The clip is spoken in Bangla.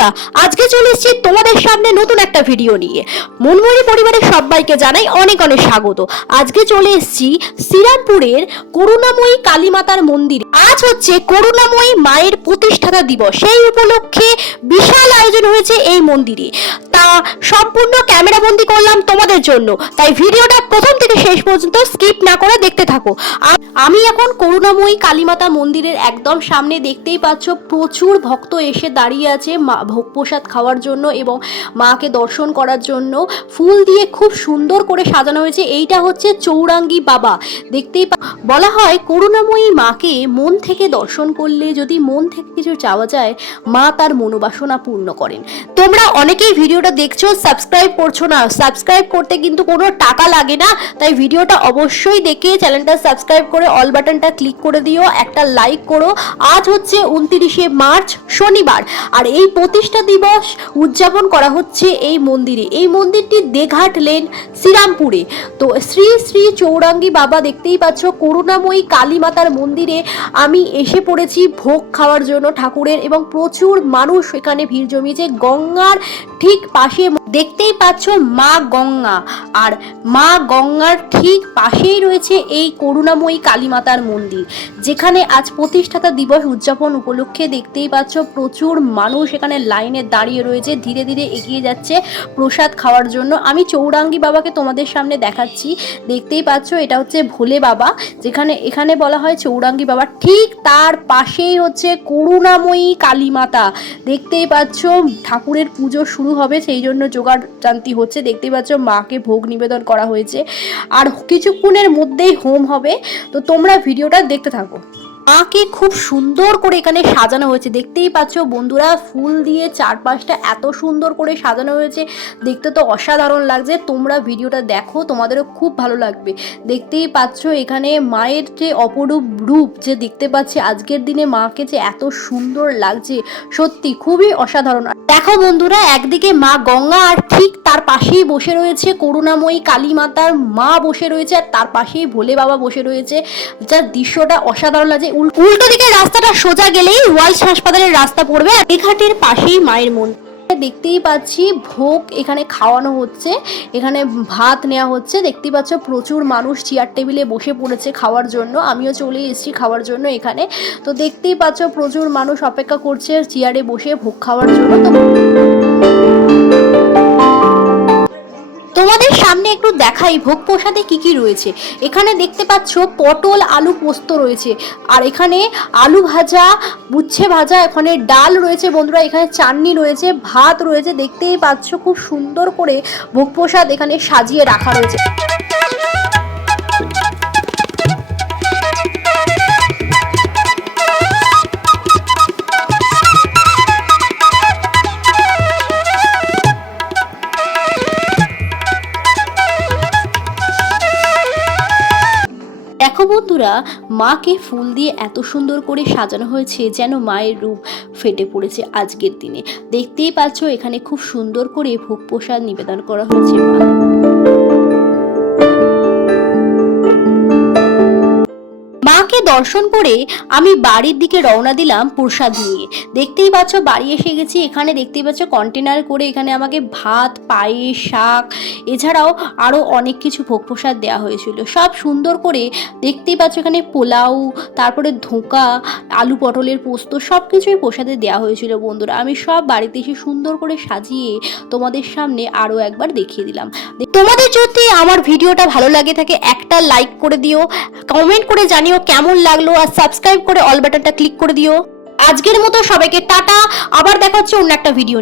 বন্ধুরা, আজকে চলে এসেছি তোমাদের সামনে নতুন একটা ভিডিও নিয়ে। মনমরি পরিবারের সবাইকে জানাই অনেক অনেক স্বাগত। আজকে চলে এসেছি শ্রীরামপুরের করুণাময়ী কালীমাতার মন্দির। আজ হচ্ছে করুণাময়ী মায়ের প্রতিষ্ঠাতা দিবস। সেই উপলক্ষে বিশাল আয়োজন হয়েছে এই মন্দিরে। তা সম্পূর্ণ ক্যামেরা বন্দি করলাম তোমাদের জন্য। তাই ভিডিওটা প্রথম থেকে শেষ পর্যন্ত স্কিপ না করে দেখতে থাকো। আমি এখন করুণাময়ী কালীমাতা মন্দিরের একদম সামনে দেখতেই পাচ্ছ প্রচুর ভক্ত এসে দাঁড়িয়ে আছে মা ভোগ প্রসাদ খাওয়ার জন্য এবং মাকে দর্শন করার জন্য। ফুল দিয়ে খুব সুন্দর করে সাজানো হয়েছে। এইটা হচ্ছে চৌরাঙ্গি বাবা। দেখতেই বলা হয় করুণাময়ী মাকে মন থেকে দর্শন করলে যদি মন থেকে কিছু চাওয়া যায়, মা তার মনোবাসনা পূর্ণ করেন। তোমরা অনেকেই ভিডিওটা দেখছ সাবস্ক্রাইব করছ না। সাবস্ক্রাইব করতে কিন্তু কোনো টাকা লাগে না, তাই ভিডিওটা অবশ্যই দেখে চ্যানেলটা সাবস্ক্রাইব করে অল বাটনটা ক্লিক করে দিও, একটা লাইক করো। আজ হচ্ছে উনতিরিশে মার্চ, শনিবার। আর এই প্রতিষ্ঠা দিবস উদযাপন করা হচ্ছে এই মন্দিরে। এই মন্দিরটি দেঘাট লেন, শ্রীরামপুরে। তো শ্রী শ্রী চৌরাঙ্গী বাবা দেখতেই পাচ্ছ, করুণাময়ী কালী মাতার মন্দিরে আমি এসে পড়েছি ভোগ খাওয়ার জন্য ঠাকুরের এবং প্রচুর মানুষ এখানে ভিড় জমিয়েছে। ঠিক পাশে দেখতেই পাচ্ছ মা গঙ্গা। আর মা গঙ্গার ঠিক পাশেই রয়েছে এই করুণাময়ী কালীমাতার মন্দির। যেখানে আজ প্রতিষ্ঠাতা দিবস উদযাপন উপলক্ষে দেখতেই পাচ্ছ প্রচুর মানুষ এখানে লাইনে দাঁড়িয়ে রয়েছে। ধীরে ধীরে এগিয়ে যাচ্ছে প্রসাদ খাওয়ার জন্য। আমি চৌরাঙ্গী বাবাকে তোমাদের সামনে দেখাচ্ছি। দেখতেই পাচ্ছ এটা হচ্ছে ভোলে বাবা। যেখানে এখানে বলা হয় চৌরাঙ্গী বাবা। ঠিক তার পাশেই হচ্ছে করুণাময়ী কালীমাতা। দেখতেই পাচ্ছ ঠাকুরের পুজো শুরু হবে, সেই জন্য জোগাড় জান্তি হচ্ছে, দেখতেই পাচ্ছ মাকে ভোগ নিবেদন করা হয়েছে। আর কিছুক্ষণের মধ্যেই হোম হবে। তো তোমরা ভিডিওটা দেখতে থাকো। মাকে খুব সুন্দর করে এখানে সাজানো হয়েছে। দেখতেই পাচ্ছ বন্ধুরা, ফুল দিয়ে চারপাশটা এত সুন্দর করে সাজানো হয়েছে। দেখতে তো অসাধারণ লাগছে। তোমরা ভিডিওটা দেখো, তোমাদেরও খুব ভালো লাগবে। দেখতেই পাচ্ছ এখানে মায়ের যে অপরূপ রূপ যে দেখতে পাচ্ছি, আজকের দিনে মাকে যে এত সুন্দর লাগছে, সত্যি খুবই অসাধারণ। দেখো বন্ধুরা, একদিকে মা গঙ্গা আর ঠিক তার পাশেই বসে রয়েছে করুণাময়ী কালী মাতার মা বসে রয়েছে আর তার পাশেই ভোলে বাবা বসে রয়েছে। যার দৃশ্যটা অসাধারণ লাগে উল্টো দিকে রাস্তাটা সোজা গেলেই ওয়ালস হাসপাতালের রাস্তা পড়বে আর এঘাটের পাশেই মায়ের মন্দির। দেখতেই পাচ্ছি ভোগ এখানে খাওয়ানো হচ্ছে। এখানে ভাত নেওয়া হচ্ছে। দেখতেই পাচ্ছ প্রচুর মানুষ চেয়ার টেবিলে বসে পড়েছে খাওয়ার জন্য। আমিও চলে এসেছি খাওয়ার জন্য এখানে। তো দেখতেই পাচ্ছ প্রচুর মানুষ অপেক্ষা করছে চেয়ারে বসে ভোগ খাওয়ার জন্য। তো দেখাই ভোগ প্রসাদে কি কি রয়েছে? এখানে দেখতে পাচ্ছ পটল, আলু পোস্ত রয়েছে। আর এখানে আলু ভাজা উচ্ছে ভাজা, এখানে ডাল রয়েছে বন্ধুরা, এখানে চাটনি রয়েছে, ভাত রয়েছে। দেখতেই পাচ্ছ খুব সুন্দর করে ভোগ প্রসাদ এখানে সাজিয়ে রাখা রয়েছে। বন্ধুরা, মাকে ফুল দিয়ে এত সুন্দর করে সাজানো হয়েছে যেন মায়ের রূপ ফেটে পড়েছে আজকের দিনে। দেখতেই পাচ্ছ, এখানে খুব সুন্দর করে ভোগ প্রসাদ নিবেদন করা হয়েছে দর্শন করে আমি বাড়ির দিকে রওনা দিলাম প্রসাদ নিয়ে। দেখতেই পাচ্ছ, বাড়ি এসে গেছি। এখানে দেখতেই পাচ্ছ কন্টেনার করে এখানে আমাকে ভাত, পায়েস, শাক, এছাড়াও আরও অনেক কিছু ভোগ প্রসাদ দেওয়া হয়েছিল। সব সুন্দর করে দেখতেই পাচ্ছ, এখানে পোলাও, তারপরে ধোঁকা, আলু পটলের পোস্ত, সব কিছুই প্রসাদে দেওয়া হয়েছিল বন্ধুরা। আমি সব বাড়িতে এসে সুন্দর করে সাজিয়ে তোমাদের সামনে আরও একবার দেখিয়ে দিলাম। তোমাদের যদি আমার ভিডিওটা ভালো লাগে থাকে, একটা লাইক করে দিও। কমেন্ট করে জানিও কেমন লাগল আর সাবস্ক্রাইব করে অল বাটনটা ক্লিক করে দিও। আজকের মতো সবাইকে টাটা, আবার দেখা হচ্ছে অন্য একটা ভিডিও